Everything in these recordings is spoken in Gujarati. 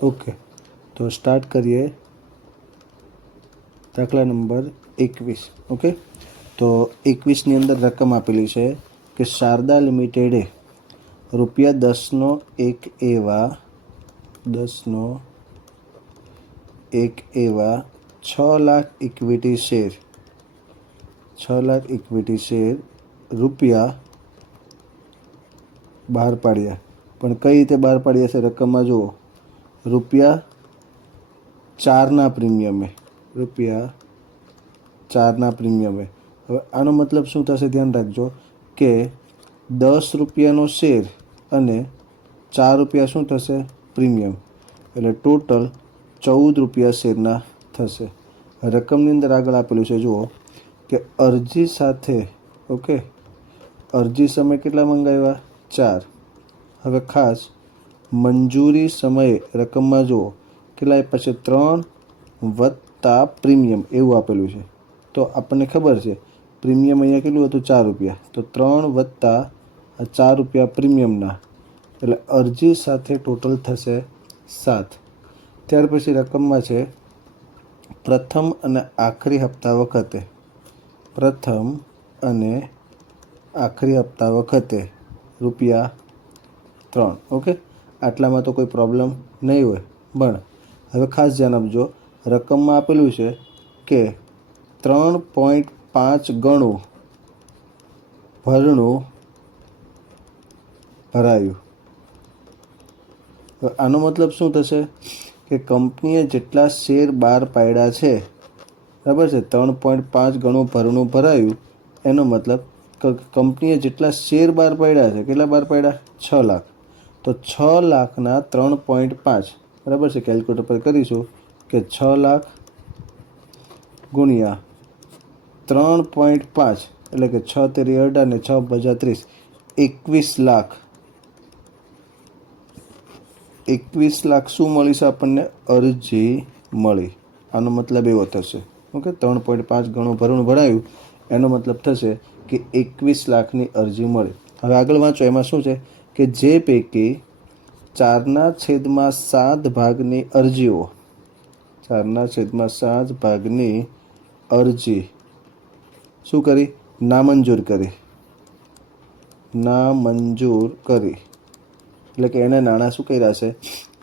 ओके, तो स्टार्ट करिए दाखला नंबर 21। ओके, तो 21 ની અંદર રકમ આપેલી છે કે શારદા લિમિટેડે ₹10નો એક એવા 6 લાખ ઇક્વિટી શેર રૂપિયા બહાર પાડ્યા। પણ કઈ રીતે બહાર પાડ્યા છે રકમમાં જુઓ, ₹4ના પ્રીમિયમે। હવે આનો મતલબ શું થશે ધ્યાન રાખજો કે ₹10નો શેર અને ₹4 શું થશે પ્રીમિયમ, એટલે ટોટલ ₹14 શેરના થશે। રકમની અંદર આગળ આપેલું છે જુઓ કે અરજી સાથે, ઓકે, અરજી સમય કેટલા મંગાવ્યા 4। હવે ખાસ મંજૂરી સમયે રકમમાં જુઓ કેટલા આપ્યા છે 3 વત્તા પ્રીમિયમ એવું આપેલું છે। તો આપણને ખબર છે પ્રીમિયમ અહીંયા કેટલું હતું ₹4, તો 3 વત્તા ₹4 પ્રીમિયમના, એટલે અરજી સાથે ટોટલ થશે 7। ત્યાર પછી રકમમાં છે પ્રથમ અને આખરી હપ્તા વખતે ₹3। ઓકે, આટલામાં તો કોઈ પ્રોબ્લેમ નહીં હોય, પણ હવે ખાસ ધ્યાન આપજો રકમમાં આપેલું છે કે 3.5 ગણું ભરણું ભરાયું। આનો મતલબ શું થશે કે કંપનીએ જેટલા શેર બહાર પાડ્યા છે, બરાબર છે, 3.5 ગણું ભરણું ભરાયું, એનો મતલબ કંપનીએ જેટલા શેર બહાર પાડ્યા છે, કેટલા બહાર પાડ્યા 6 લાખ, તો 6 લાખના 3.5, બરાબર છે, કેલ્ક્યુલેટર પર કરીશું કે 6 લાખ ગુણ્યા 3.5 એટલે કે 6 તેરી 18 ને 6 × 30, 21 લાખ શું મળી છે આપણને અરજી મળી। આનો મતલબ એવો થશે, ઓકે, 3.5 ગણું ભરણું ભરાયું એનો મતલબ થશે કે 21 લાખની અરજી મળી। હવે આગળ વાંચો, એમાં શું છે કે જે પૈકી 4/7 ભાગની અરજીઓ, 4/7 ભાગની અરજી શું કરી નામંજૂર કરી, એટલે કે એને નાણાં શું કર્યા છે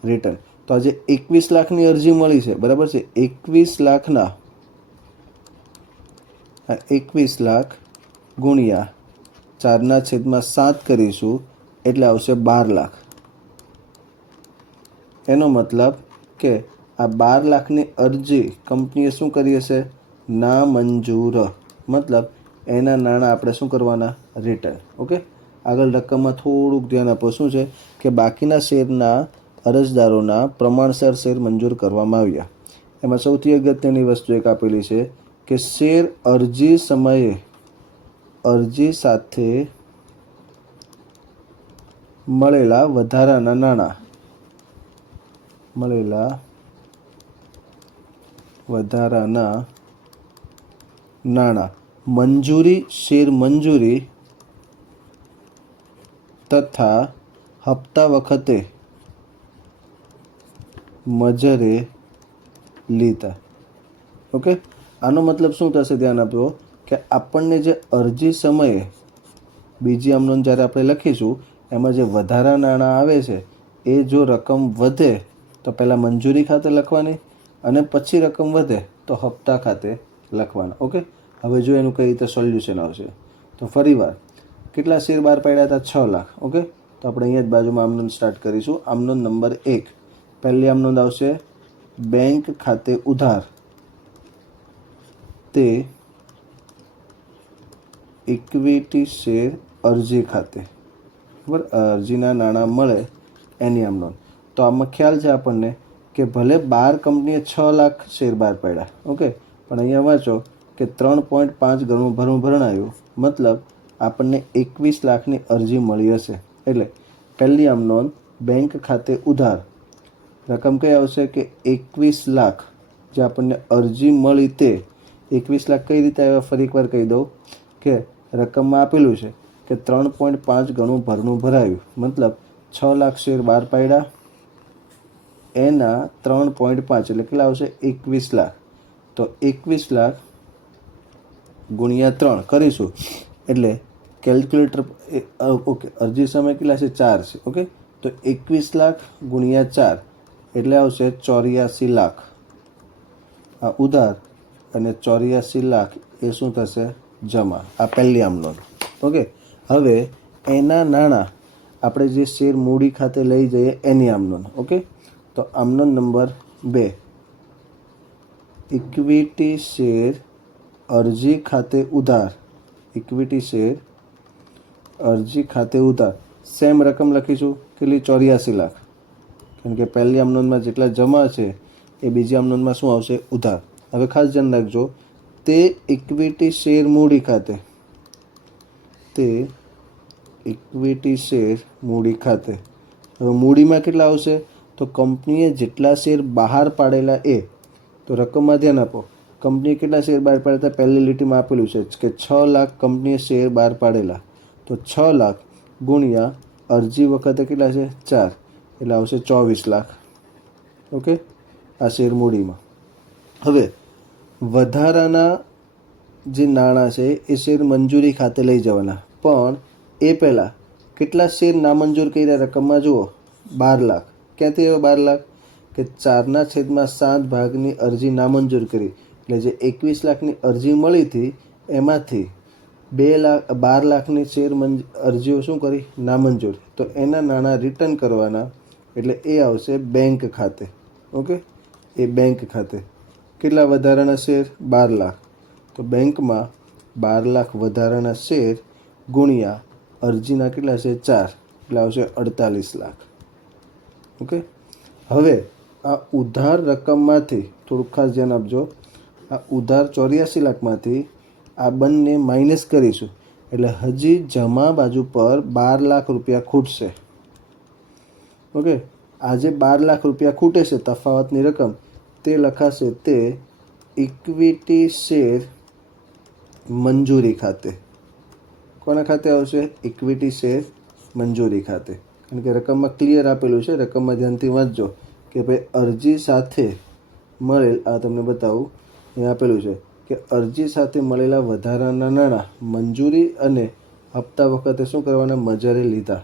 રિટર્ન। તો આજે 21 લાખની અરજી મળી છે, બરાબર છે, 21 લાખ ગુણ્યા 4/7 કરીશું એટલે આવશે 12 લાખ। એનો મતલબ કે આ 12 લાખની અરજી કંપનીએ શું કરી હશે નામંજૂર, મતલબ એના નાણાં આપણે શું કરવાના રિટર્ન। ઓકે, આગળ રકમમાં થોડુંક ધ્યાન આપો, શું છે કે બાકીના શેરના અરજદારોના પ્રમાણસર શેર મંજૂર કરવામાં આવ્યા। એમાં સૌથી અગત્યની વસ્તુ એક આપેલી છે કે શેર અરજી સમયે અરજી સાથે મળેલા વધારાના નાણાં મંજૂરી, શેર મંજૂરી તથા હપ્તા વખતે મજરે લીધા। ઓકે, આનો મતલબ શું થશે ધ્યાન આપજો કે આપણને જે અરજી સમયે બીજી આમ નોંધ જ્યારે આપણે લખીશું એમાં જે વધારા નાણાં આવે છે એ જો રકમ વધે તો પહેલાં મંજૂરી ખાતે લખવાની અને પછી રકમ વધે તો હપ્તા ખાતે લખવાના। ઓકે, હવે જો એનું કઈ રીતે સોલ્યુશન આવશે તો ફરીવાર કેટલા શેર બહાર પાડ્યા હતા 6 લાખ। ઓકે, તો આપણે અહીંયા જ બાજુમાં આમનોંધ સ્ટાર્ટ કરીશું। આમનોંધ નંબર 1, પહેલી આમનોંધ આવશે બેંક ખાતે ઉધાર તે ઇક્વિટી શેર અરજી ખાતે, બરાબર, અરજીના નાણાં મળે એની આમનોંધ। તો આમાં ખ્યાલ છે આપણને કે ભલે 12 કંપનીએ 6 લાખ શેર બહાર પાડ્યા, ઓકે, પણ અહીંયા વાંચો કે 3.5 ગણું ભરણાયું, મતલબ આપણને 21 લાખની અરજી મળી હશે। એટલે પહેલી આમ નોંધ બેંક ખાતે ઉધાર, રકમ કઈ આવશે કે 21 લાખ, જે આપણને અરજી મળી તે 21 લાખ કઈ રીતે આવ્યા ફરી એકવાર કહી દઉં કે રકમમાં આપેલું છે કે 3.5 ગણું ભરણું ભરાયું, મતલબ 6 લાખ શેર બહાર પાડ્યા એના 3.5 એટલે કેટલા આવશે? 21 લાખ. તો 21 લાખ ગુણ્યા 3 કરીશું એટલે કેલ્ક્યુલેટર ઓકે અરજી સમય કેટલા છે? 4 છે. ઓકે, તો 21 લાખ ગુણ્યા 4 એટલે આવશે 84 લાખ આ ઉધાર અને 84 લાખ એ શું થશે? જમા. આ પહેલી આમ નોંધ. ઓકે, હવે એના નાણાં આપણે જે શેર મૂડી ખાતે લઈ જઈએ એની આમ નોંધ. ઓકે, તો આમ નોંધ નંબર 2, ઇક્વિટી શેર અરજી ખાતે ઉધાર. ઇક્વિટી શેર અરજી ખાતે ઉધાર સેમ રકમ લખીશું. કેટલી? 84 લાખ. કારણ કે પહેલી આમ નોંધમાં જેટલા જમા છે એ બીજી આમ નોંધમાં શું આવશે? ઉધાર. હવે ખાસ ધ્યાન રાખજો, તે ઇક્વિટી શેર મૂડી ખાતે, તે ઇક્વિટી શેર મૂડી ખાતે. હવે મૂડીમાં કેટલા આવશે? તો કંપનીએ જેટલા શેર બહાર પાડેલા એ. તો રકમમાં ધ્યાન આપો, કંપનીએ કેટલા શેર બહાર પાડેલા? પહેલી લીટીમાં આપેલું છે કે 6 લાખ કંપનીએ શેર બહાર પાડેલા. તો 6 લાખ ગુણ્યા અરજી વખતે કેટલા છે? 4 એટલે આવશે 24 લાખ. ઓકે, આ શેર મૂડીમાં. હવે વધારાના જે નાણાં છે એ શેર મંજૂરી ખાતે લઈ જવાના, પણ એ પહેલાં કેટલા શેર નામંજૂર કર્યા? રકમમાં જુઓ, 12 લાખ. ક્યાંથી આવ્યો 12 લાખ? કે 4/7 ભાગની અરજી નામંજૂર કરી. એટલે જે 21 લાખની અરજી મળી હતી એમાંથી 12 લાખની શેર અરજીઓ શું કરી? નામંજૂર. તો એના નાણાં રિટર્ન કરવાના એટલે એ આવશે બેંક ખાતે. ઓકે, એ બેંક ખાતે. કેટલા વધારાના શેર? 12 લાખ. તો બેંકમાં 12 લાખ વધારાના શેર ગુણ્યા અરજીના કેટલા છે? 4 એટલે આવશે 48 લાખ. ઓકે, હવે આ ઉધાર રકમમાંથી થોડુંક ખાસ ધ્યાન આપજો, આ ઉધાર 84 લાખમાંથી આ બંને માઇનસ કરીશું એટલે હજી જમા બાજુ પર 12 લાખ રૂપિયા ખૂટશે. ઓકે, આ જે 12 લાખ રૂપિયા ખૂટે છે તફાવતની રકમ, તે લખાશે તે ઇક્વિટી શેર મંજૂરી ખાતે. કોના ખાતે આવશે? ઇક્વિટી શેર મંજૂરી ખાતે. કારણ કે રકમમાં ક્લિયર આપેલું છે, રકમમાં ધ્યાનથી વાંચજો કે ભાઈ અરજી સાથે મળેલ, આ તમને બતાવું, અહીં આપેલું છે કે અરજી સાથે મળેલા વધારાના નાણાં મંજૂરી અને હપ્તા વખતે શું કરવાના? મજરે લીધા.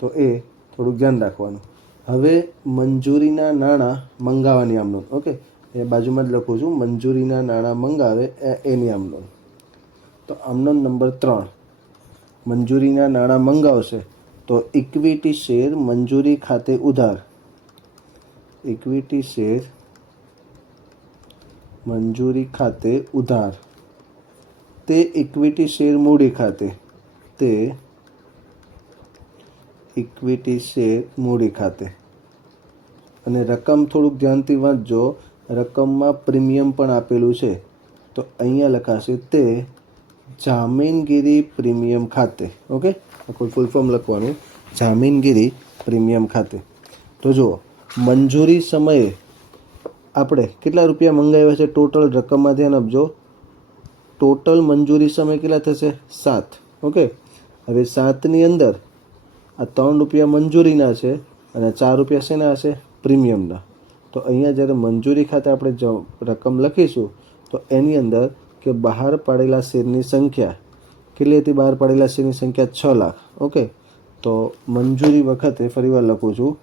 તો એ થોડુંક ધ્યાન રાખવાનું. હવે મંજૂરીના નાણાં મંગાવવાની આમ નોંધ. ઓકે, એ બાજુમાં જ લખું છું, મંજૂરીના નાણાં મંગાવે એની આમ નોંધ. તો આમ નોંધ નંબર 3, મંજૂરીના નાણાં મંગાવશે તો ઇક્વિટી શેર મંજૂરી ખાતે ઉધાર. ઇક્વિટી શેર મંજૂરી ખાતે ઉધાર. તે ઇક્વિટી શેર મૂડી ખાતે, તે ઇક્વિટી શેર મૂડી ખાતે. અને રકમ થોડુંક ધ્યાનથી વાંચજો, રકમમાં પ્રીમિયમ પણ આપેલું છે. તો અહીંયા લખાશે તે જામીનગીરી પ્રીમિયમ ખાતે. ઓકે, કોઈ ફૂલ ફોર્મ લખવાનું, જામીનગીરી પ્રીમિયમ ખાતે. તો જુઓ, મંજૂરી સમયે આપણે કેટલા રૂપિયા મંગાવ્યા છે? ટોટલ રકમમાં ધ્યાન આપજો, ટોટલ મંજૂરી સમય કેટલા થશે? 7. ઓકે, હવે 7ની અંદર આ 3 રૂપિયા મંજૂરીના છે અને 4 રૂપિયા શેના હશે? પ્રીમિયમના. તો અહીંયા જ્યારે મંજૂરી ખાતે આપણે રકમ લખીશું તો એની અંદર કે બહાર પાડેલા શેરની સંખ્યા કેટલી હતી? બહાર પાડેલા શેરની સંખ્યા 6 લાખ. ઓકે, તો મંજૂરી વખતે ફરીવાર લખું છું,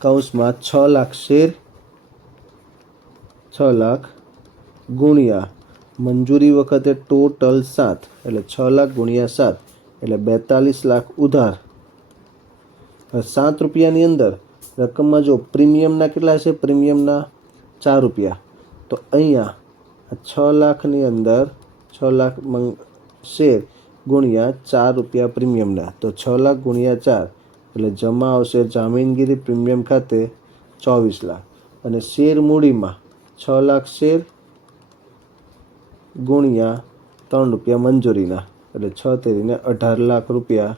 કૌંસમાં 6 લાખ શેર, 6 લાખ ગુણ્યા મંજૂરી વખતે ટોટલ 7 એટલે 6 લાખ ગુણ્યા 7 એટલે 42 લાખ ઉધાર. 7 રૂપિયાની અંદર રકમમાં જો પ્રીમિયમના કેટલા છે? પ્રીમિયમના 4 રૂપિયા. તો અહીંયા 6 લાખની અંદર 6 લાખ શેર ગુણ્યા 4 રૂપિયા પ્રીમિયમના. તો 6 લાખ ગુણ્યા 4 એટલે જમા આવશે જામીનગીરી પ્રીમિયમ ખાતે 24 લાખ. અને શેર મૂડીમાં 6 લાખ શેર ગુણ્યા 3 રૂપિયા મંજૂરીના એટલે 6 તેરીને 18 લાખ રૂપિયા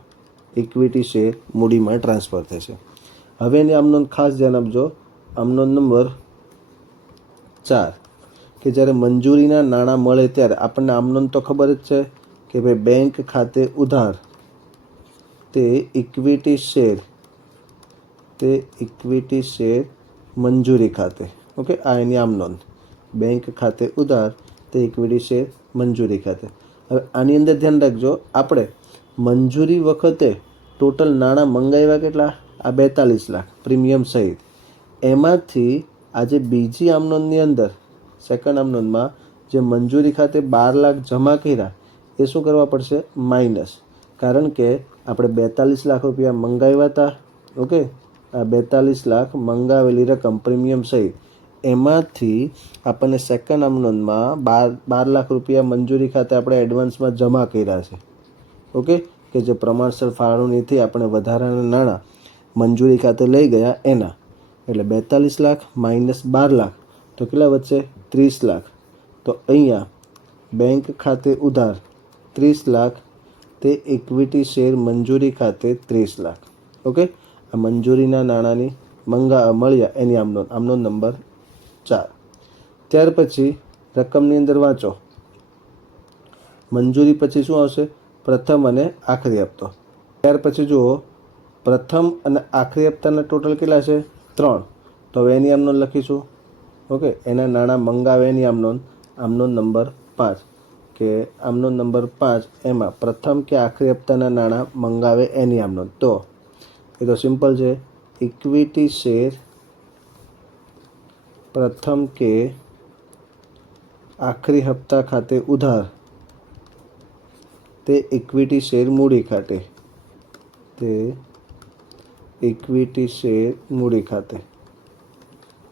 ઇક્વિટી શેર મૂડીમાં ટ્રાન્સફર થશે. હવે એની આમનોંધ ખાસ ધ્યાન આપજો, આમનોંધ નંબર 4 કે જ્યારે મંજૂરીના નાણાં મળે ત્યારે આપણને આમનોંધ તો ખબર જ છે કે ભાઈ બેંક ખાતે ઉધાર તે ઇક્વિટી શેર તે ઇક્વિટી શેર મંજૂરી ખાતે. ઓકે, આ એની આમ નોંધ. બેંક ખાતે ઉધાર તે ઇક્વિટી શેર મંજૂરી ખાતે. હવે આની અંદર ધ્યાન રાખજો, આપણે મંજૂરી વખતે ટોટલ નાણાં મંગાવ્યા કેટલા? આ 42 લાખ પ્રીમિયમ સહિત. એમાંથી આજે બીજી આમનોંધની અંદર સેકન્ડ આમનોંધમાં જે મંજૂરી ખાતે 12 લાખ જમા કર્યા એ શું કરવા પડશે? માઇનસ. કારણ કે આપણે 42 લાખ રૂપિયા મંગાવ્યા હતા. ઓકે, આ 42 લાખ મંગાવેલી રકમ પ્રીમિયમ સહિત, એમાંથી આપણને સેકન્ડ આમનોંધમાં 12 લાખ રૂપિયા મંજૂરી ખાતે આપણે એડવાન્સમાં જમા કર્યા છે. ઓકે, કે જે પ્રમાણસર ફાળવણીથી આપણે વધારાના નાણાં મંજૂરી ખાતે લઈ ગયા એના. એટલે 42 લાખ માઇનસ 12 લાખ તો કેટલા વધશે? 30 લાખ. તો અહીંયા બેંક ખાતે ઉધાર 30 લાખ તે ઇક્વિટી શેર મંજૂરી ખાતે 30 લાખ. ઓકે, આ મંજૂરીના નાણાંની મળ્યા એની આમનોંધ નંબર 4. ત્યાર પછી રકમની અંદર વાંચો, મંજૂરી પછી શું આવશે? પ્રથમ અને આખરી હપ્તો. ત્યાર પછી જુઓ, પ્રથમ અને આખરી હપ્તાના ટોટલ કેટલા છે? 3. તો હવે એની આમનોંધ લખીશું. ઓકે, એના નાણાં મંગાવે એની આમનોંધ નંબર 5. કે આમનોંધ નંબર 5 એમાં પ્રથમ કે આખરી હપ્તાના નાણાં મંગાવે એની આમનોંધ. તો એ તો સિમ્પલ છે, ઇક્વિટી શેર પ્રથમ કે આખરી હપ્તા ખાતે ઉધાર તે ઇક્વિટી શેર મૂડી ખાતે. તે ઇક્વિટી શેર મૂડી ખાતે.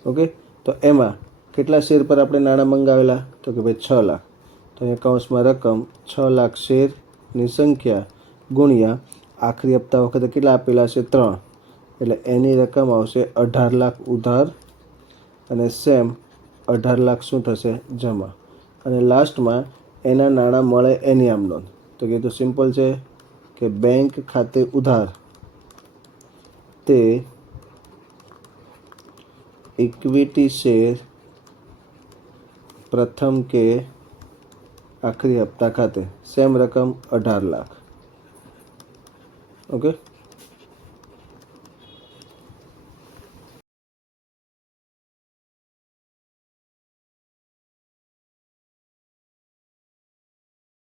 ઓકે, તો એમાં કેટલા શેર પર આપણે નાણાં મંગાવેલા? તો કે ભાઈ 6 લાખ. તો અહીંયા કૌંસમાં રકમ 6 લાખ શેરની સંખ્યા ગુણ્યા આખરી હપ્તા વખતે કેટલા આપેલા છે? 3. એટલે એની રકમ આવશે 18 લાખ ઉધાર અને સેમ 18 લાખ શું થશે? જમા. અને લાસ્ટમાં એના નાણાં મળે એની આમનોંધ. તો કે તો સિમ્પલ છે કે બેંક ખાતે ઉધાર તે ઇક્વિટી શેર પ્રથમ કે આખરી હપ્તા ખાતે સેમ રકમ 18 લાખ. ઓકે.